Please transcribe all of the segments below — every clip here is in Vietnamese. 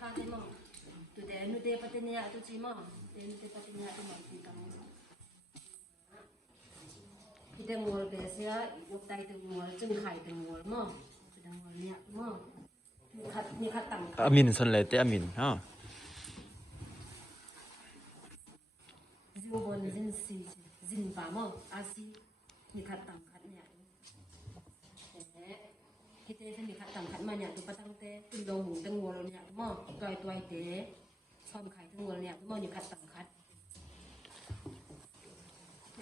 khá thế mà tụi để nuôi tê phát tên nhà tụi chi mà tê nuôi tê phát tên nhà tụi mình tụi tao khi tê mua về sẽ lúc tay tê mua chân khải tê mua mà tụi tao mua nhà mà như khát tặng Amin son lệ tê Amin ha dinh bồn dinh xì dinh phá mà asi như khát tặng khát nhà khi tê sẽ bị khát tặng khát mà nhà tụi bắt tăng tê tụi đầu hùng tê mua rồi nhà mà toài toài tê xong khải tê mua nhà mà như khát tặng khát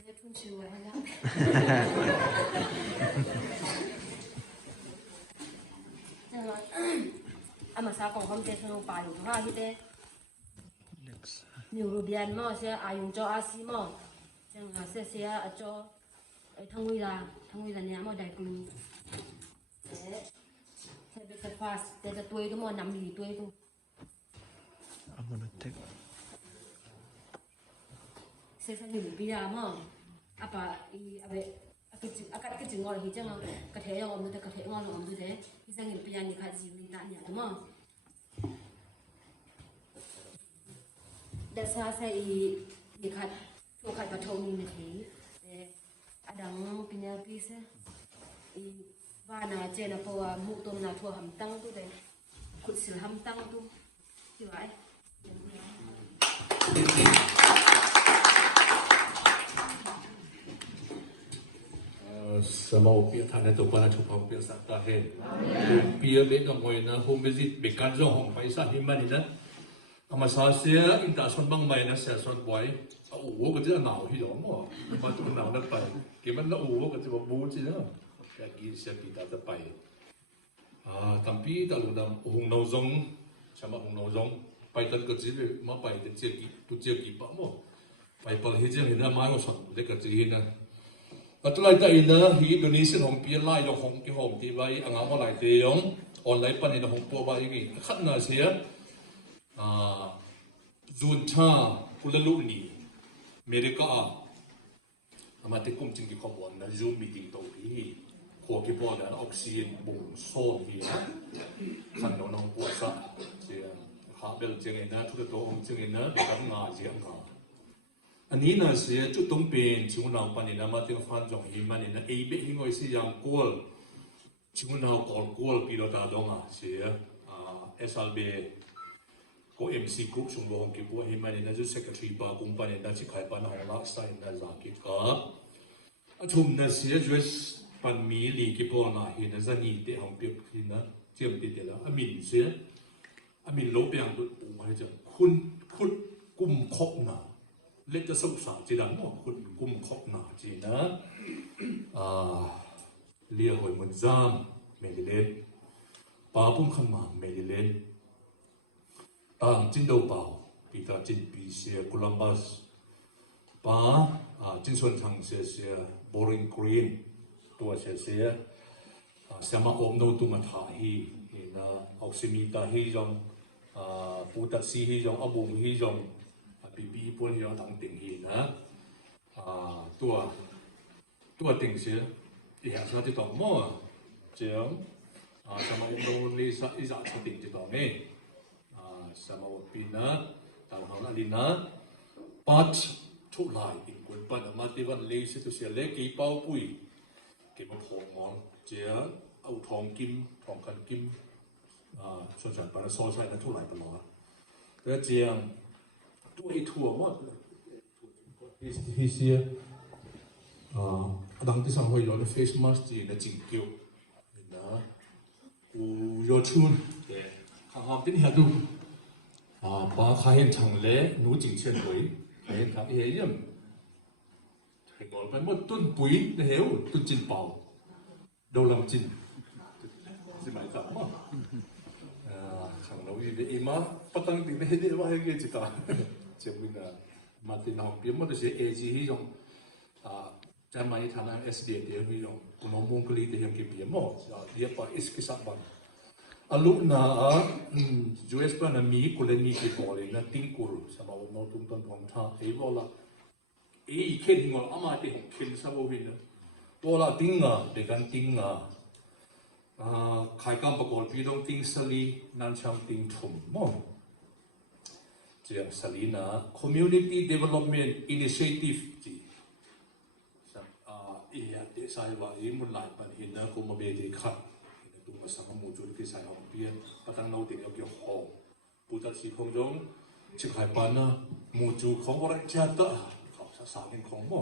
tê thun chiu hay lắm mà sao còn không tê xong bài dùng ha khi tê nhiều đồ biển mà sẽ dùng cho asi mà chẳng là sẽ cho thằng nguy là nhà mà đại cùng sẽ được cái fast để cho tôi đó mà nằm lì tôi thôi I'm gonna take sẽ sang những bây giờ mà apa cái chừng ngon thì chắc là cái thế ngon mới cái thế ngon là ngon như thế khi sang những bây giờ những cái gì mình đã nhận đúng không dasar saya lihat tukat patong ni adang pinapis vana jena pawa mutom na thua hamtang tu de khutsil hamtang tu kiwai sama upia thana to pana chupa upia sakta hen upia be no ngoi na home visit be kan jong hong paisa himani na ama sa sia inta son bang mai na sia son boy a u ko ja nau hi dong mo ma tu nau na pai ke man na u ko ja bu chi na ya gi sia pi ta ta pai tampi ta lu dam hung nau zong sama hung nau zong pai tan ko ji le ma pai de che ki tu che ki pa mo pai pa hi je hi na ma no son de ka ji hi na Atulai ta ina hi Indonesia hong pia lai lo hong ki hong ti bai anga mo lai te yong online pan ina hong po bai ngi khat na sia zun tha kulalu ni America ama te kum ching ki khobon na zoom meeting to hi ko ki bo na oxygen bung so hi khan no nong po sa sia ha bel cheng ina thu to hong cheng ina de kam nga ji ang anh ấy là sẽ chút tông bền chúng nào bạn ấy làm mà tiếng phan giống như bạn ấy là ai biết những người sẽ làm call chúng nào call call bị đó ta đông à sẽ SLB có MC group chúng lo hong kịp của anh ấy là chút secretary ba cũng bạn ấy đã chỉ khai bạn hong lắc sai là giả kịp cả chúng là sẽ just bạn mỹ lì kịp của là hiện là dân nhị để hong kịp hiện là chiếm tiền là mình sẽ mình lỗ bèn được hay chứ khun cùng khóc nào lệ cho sâu sắc chỉ đắn một khuôn cung khóc nà chỉ na lia hồi một giam mẹ lên ba cũng khăn mà mẹ lên trên đầu bảo bị ta trên bị xe Columbus ba trên xuân thằng xe Bowling Green tua xe mà ôm đâu tu mà thả hi na học sinh ta hi trong phụ taxi hi trong abu hi trong bị bốn giờ thằng tình hình á tua tình sẽ thì hạ sao thì tổng mò chẳng sama Indo Lisa isa sa tình thì tổng này sama Pina tàu hàng Alina bắt thu lại in quân bắt mà thì vẫn lấy sẽ sẽ lấy cái bao bụi cái một hồ ngon chẳng áo thòng khăn kim xuân sản bắt so sánh nó thu lại bắt nó thế chẳng tôi thua mất hi xia đang tới sang hồi đó face mask gì là chỉnh kiểu đó u chun hàng hàng tin hiểu ba khai hiện chẳng lẽ nụ chỉnh trên quỷ khai hiện thằng ấy nhầm thằng gọi phải một tuần quỷ để hiểu tuần chỉnh bảo đâu làm chỉnh chỉ mày cảm mà chẳng nói gì để mà bắt tăng tiếng đấy để mà hay cái gì cả chỉ mình là mà tin học biết mà sẽ AG hi trong cha máy thằng anh SD thì hi trong cũng nó mong cái thì hiện cái biết mà dia pa is cái sắc ban alu na US pa na mi ko lên mi cái bỏ lên na tin cô sao mà nó tung tân phong tha thấy vô là ý khen ngol ama thì học khen sao vô hình vô là tin à để gan tin khai cam bạc gọi pi đông tin sali nan chang tin thùng mà Jiang Salina Community Development Initiative ji iya de sai wa in mun lai pan hin na ko ma be de khat tu ma sang mu chu ki sai hong pian patang no de yo ho pu ta si khong jong chi khai pan na mu chu khong ko ra cha ta khao sa sa len khong mo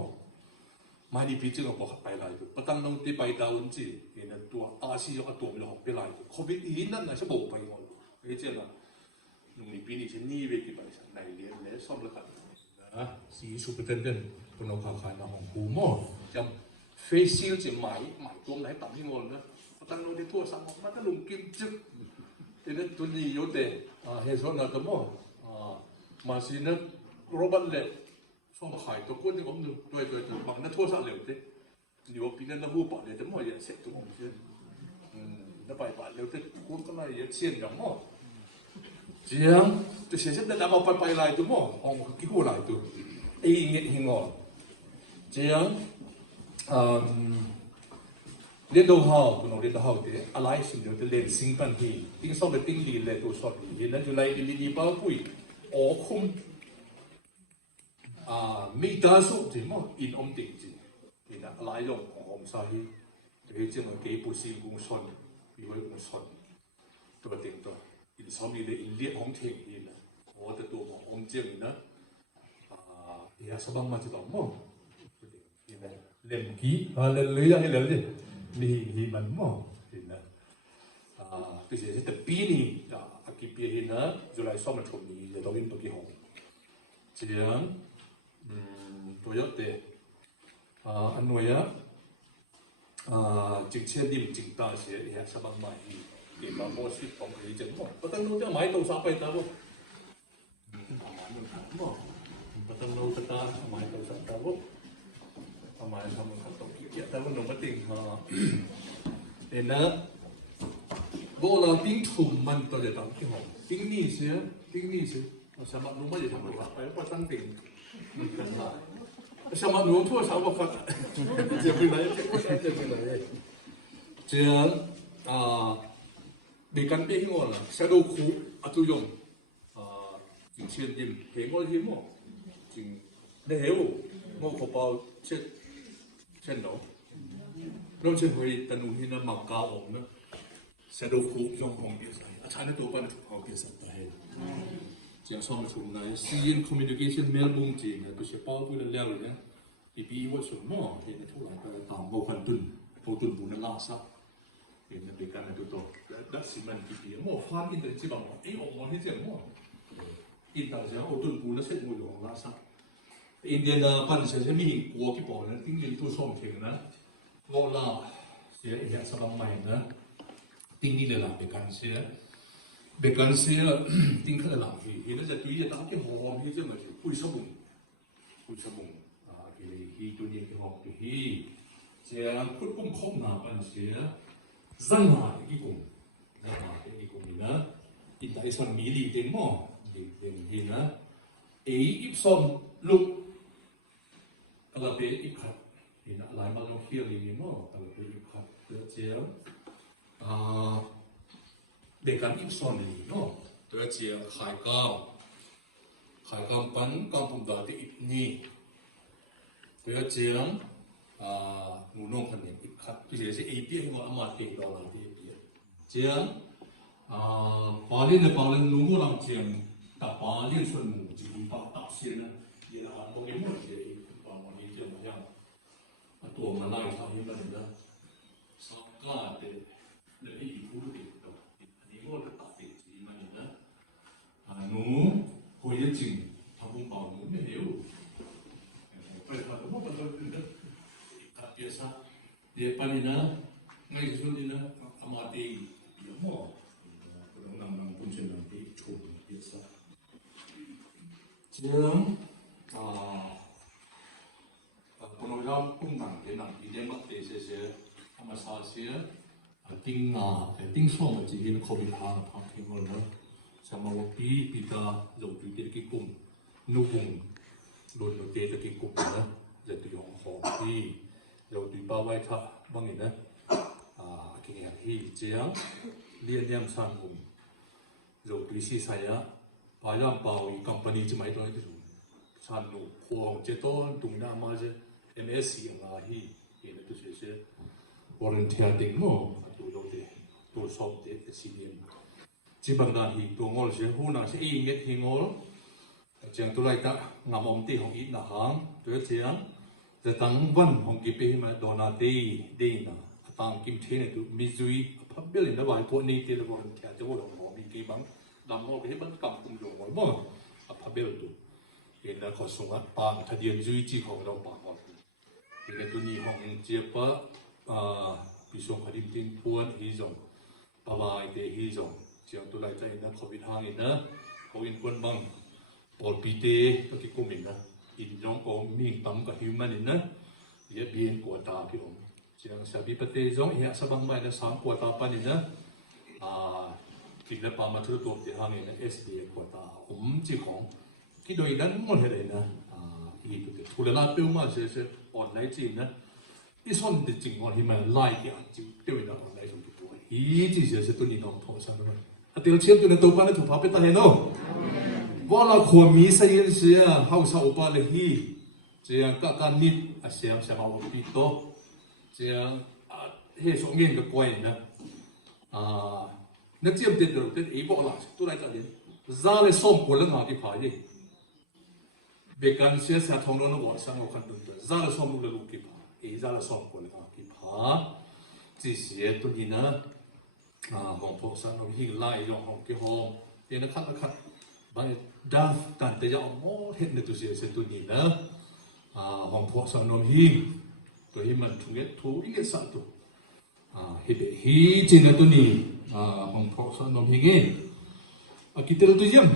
mai di pi chu ko pai lai tu patang no ti pai ta un ji in na tu a si yo a tu lo pe lai tu covid in na na sa bo pai mo e che na nung ni pi ni chen ni ve ki pai sa nai le som la ka si superintendent ko no kha kha na hong pu mo jam face shield chỉ mãi tôm này tắm như ngon nữa, tăng nó đi thua sang mà ta lùng kim chึก thì nó tuần gì yếu tệ, hệ số nào tầm mò, mà xí nó robot lệ, xong mà khải tụi quân thì cũng được, tuổi bằng nó thua sang liệu thế, nhiều pin nó vu bỏ để tấm mò vậy sẽ tụi ông chứ, nó bài bản liệu thế, quân cái này vậy xiên giống mò, chiang, tôi sẽ xếp đã bảo bài lại tụi mò, ông cái hồ lại tụi, ấy nghiện hình ngọn, chiang liên đầu hào của nó liên đầu hào thế, alai xin được từ liên sinh pan hi, tiếng sau là tiếng lì lệ tu sọt hi, nên chúng lại đi bao bụi, ở khung, mi đa số thì mà in tiếng gì, thì là alai dùng ông sa hi, thì chỉ là cái bút xin cũng sọt, vì vậy cũng sọt, tôi tiếng đó, in sau này là in liệt ông thiện hi là, ở từตัวของông tiếng nữa, thì là sao bằng mà chỉ懂么？lên ký lên lưới hay lên gì thì mình mò thì là cái gì sẽ tập pi ni cái pi thì nó rồi lại xong mà chụp ni rồi đầu tiên tôi kêu hồng chỉ là tôi nhớ thế anh nói á chính trên điểm chính ta sẽ hiện sa bằng mai thì mà mua ship phòng thì chính mò bắt đầu nó máy tàu sao bay ta luôn mò bắt đầu nó ta máy tàu sao ta luôn mà không có kia ta vẫn nông tình họ nên đó vô là tiếng thùng mình tôi để tặng cái họ tiếng ni xíu sao mà nông mới để thằng nó phải qua tăng tiền mình cần lại sao mà nông thua sao mà phát giờ bên này giờ bên này chứ bị cắn bị ngon là sẽ đâu khú tôi dùng chỉnh xuyên tìm thế ngon hiếm mà chỉnh để hiểu ngon khổ bao chết trên đó, lúc trên hồi tận dụng nó mặc cao ổn nữa, sẽ đâu khúc trong phòng địa sản, cha nó tụ ban phòng địa sản tại, chỉ sau một số này, CN communication mail bung chỉ là tôi sẽ bao tôi lên leo rồi nhé, thì bị vô số mỏ thì nó thu lại cái tạm bao phần tuần bùn nó lao sát, thì nó bị cái này tôi đã xí mình thì bị mỏ phan in chỉ bằng ấy ông mỏ hết chuyện mỏ, in tại sao tuần bùn nó sẽ mùi lỏng lao sát. Indian pan sẽมีหิ่งกัวกี่ปอนะติ้งลินตัวส่งถึงนะงอละเสียเหี้ยสบายใหม่นะติ้งนี่เลยล่ะเบกันเสียติ้งขึ้นหลังที่นั่นจะตุยจะตั้งที่หอมที่จะมาคุยสมุนที่ตัวนี้ที่หอมที่เสียพูดกุ้งข้มหนาปันเสียzanหนาที่กุ้งนี่นะอินไตสันมีดีเต็มหม้อดีเต็มที่นะอิปซอมลุกตลาดเป็นอีกครับเห็นหลายมาลงเที่ยวอย่างนี้มั้งตลาดเป็นอีกครับเดี๋ยวเจ้าเด็กกันอีกส่วนนี้เนาะเดี๋ยวเจ้าขายข้าวปั้นกำปุ่มดาที่อีกนี่เดี๋ยวเจ้าหนูน้องคนนี้อีกครับที่เจ้าจะอีกที่ว่าอามาติดดอลลาร์ที่เจ้าปาลินเนี่ยปาลินลุงก็ลำเจียงแต่ปาลินส่วนหมูจีนปาตับเสียนะยี่ห้อโมเดลหมดเลยตัวมันไล่ทำให้มันนะสักก้าเด็ดเลยที่พูดเด็ดตัวอันนี้ก็ตัดเด็ดที่มันนะหนูคุยจริงทำบุญเปล่าหนูไม่เร็วไปทำบุญมันก็เป็นนะขัดเยอะซะเดี๋ยวไปนี่นะไม่ใช่ช่วงนี้นะอามาตีเยอะมากเรานำปุ่นเชนที่ชมเยอะซะเจ้าคนเราพุ่งหนังเป็นหนังที่เลี้ยงมัดเตะเสียธรรมชาติเสียติ้งส่งมาจีนโควิดพังที่มันนะสมัยปีตาเราดูเด็กกี่กลุ่มนุ่งโดนเราเตะกี่กลุ่มนะจะดูของที่เราดูป้าไว้ท่าบางอย่างนะกินอย่างที่เจียงเลี้ยงยำสังกุมเราดูสีสายะ พยายามเป่าอีกcompanyจะไม่ต้องที่สุดฉันหนูพวงเจต้นตุงน้ามาเจ MSc อะไรที่เห็นตัวเสียเสีย volunteer ดิ้งโม่ตัวโดดเด่ตัวสอบเด็กสิ่งนี้จีบังดาฮีตัวงอลเสียหูน่าเสียอีเม็ดหิงอลเจียงตัวไรตะงามอมตีของอีน่าหางตัวเจียงจะตั้งวันของกิเปให้มาโดนาตีดีน่ะตั้งกิมเทนตัวมิซุยพับเบลน์นะว่าพวกนี้ที่เรา volunteer จะว่าเราหมอมีกี่บังดำงอไปให้บังกำกุมโยงอลมั่งพับเบลตัวเห็นแล้วเขาส่งอ่ะปางทะเดียนซุยจีของเราปางอลเห็นตัวนี้ของเจี๊ยบพิชงคดีมติงพวนฮีจงปะวายเตฮีจงเจียงตัวไรใจนะโควิดห่างนะเขาอินคนบังปอดปีเตก็ที่กุมินนะอินจงโอมิงตั้มกับฮิวแมนนะเยอะเบียนกวดตาพี่ผมเจียงสาบีปเตจงเฮียสบังไม่นะ3กวดตาปันนะที่แล้วปามาทุกตัวที่ห่างนะ SD กวดตาผมจีของที่โดยนั้นหมดเลยนะอีกตัวทุเรศเปรี้ยวมากเสียอ่อนไหนจีนนะ一算的情况，他们来点就对了，来种就多。一这些是对你脑头上的嘛，掉钱对你豆瓣的土炮被打黑喽。我那可米是也是啊，好少把的黑，这样各个你想好比多，这样黑上面的怪呢，那这样的都一波啦，都来这里，咋来送过来哪里排的？别干些啥通路那网上我看到的，咋来送过来路给排？อีจ้าละสองคนเลยครับที่ผาจีเสียตัวนี้นะของพวกสันเราหิ้งไล่ยองของกี่ห้องเดี๋ยวนะครับบางด้านการแต่จะเอาหม้อเห็ดในตัวเสียตัวนี้นะของพวกสันเราหิ้งตัวที่มันถูกอีกสักตัวเห็ดหิ้งจีนตัวนี้ของพวกสันเราหิ้งกินตัวยัง